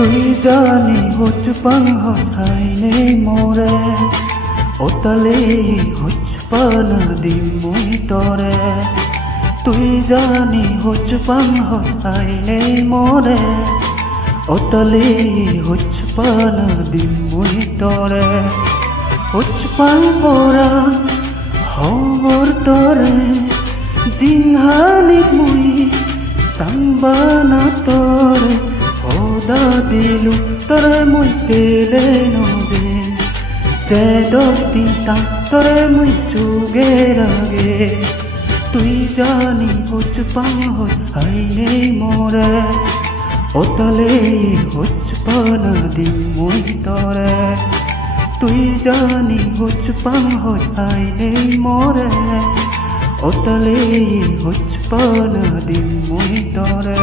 তুই জানি হুচপাং হাইনে মোরে ওতালে হুচপান দিম মুই তরে তুই জানি হুচপাং হাইনে মোরে ওতালে হুচপান দিম মুই তরে হুচপাং পরা হবর তরে জিংহানি মুই সাংবানা তরে ওদা দিলু তরে মুই পেলে নদে চেদক তিনটা তরে মুই সুগে লাগে তুই জানি হুচপাং হাইনে মোরে ওতালে হুচপান দিম মুই তরে তুই জানি হুচপাং হাইনে মোরে ওতালে হুচপান দিম মুই তরে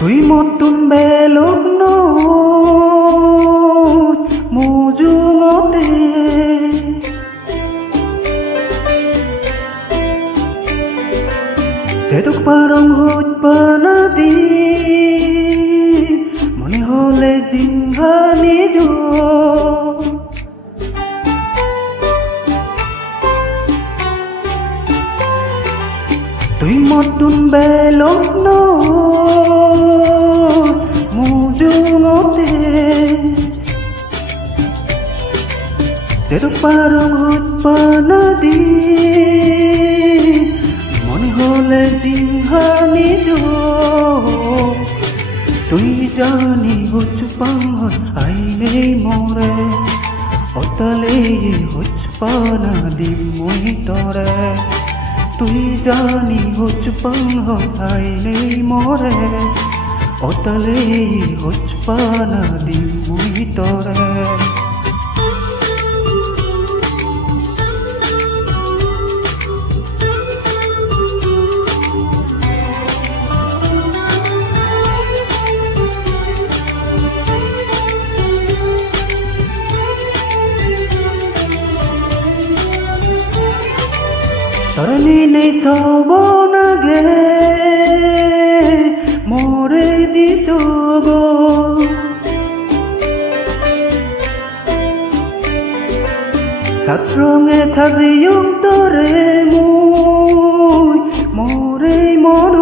তুই মতুন বেলুক মুজুঙতে যেদুক পারং হুচপানা দি মনে হলে জিংহা নিজ তুই মতুন বেলুক মুজুঙতে যেদুক পারং হুচপানা দি মনে হলে জিংহা নিজ তুই জানি হুচপাং আইনে মোরে ওতালে হুচপানা দিম মুই তরে তুই জানি হুচপাং আইনে মোরে ওতালে হুচপানা দিম মুই তরে তরনি নেই সবনাগে মোরে দিস গো সাতরঙে সাজিয়ং তরে মুই মোরে মন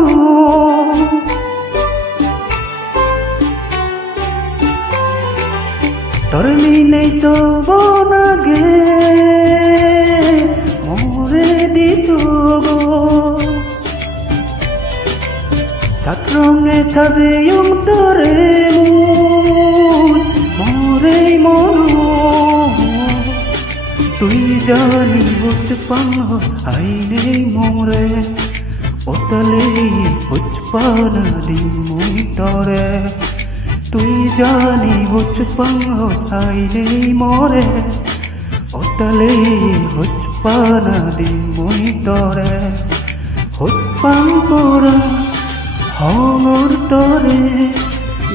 তরনি নেই সবনাগে সাতরঙে সাজিয়ং তরে মুই মোরে মন তুই জানি হুচপাং আইনে মোরে ওতালে হুচপানা দিম মুই তরে তুই জানি হুচপাং আইনে মোরে ওতালে হুচপানা দিম মুই তরে হুচপাং পরা হঙর তরে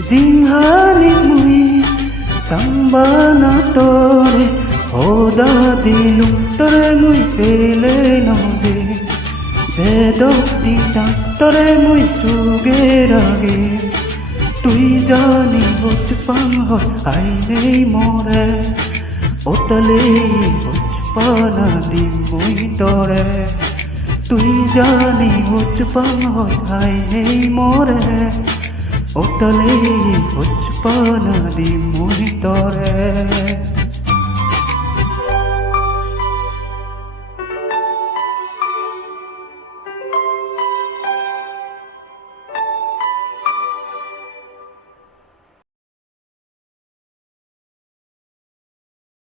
জিংহানি মুই সাংবানা তরে ওদা দিলু তরে মুই পেলে নদে যেদক তিনটা তরে মুই সুগে রাগে তুই জানি হুচপাং আইনে মোরে ওতালে হুচপানা দিম মুই তরে তুই জানি হুচপাং আইনে মোরে ওতালে হুচপানা দিম মুই তরে।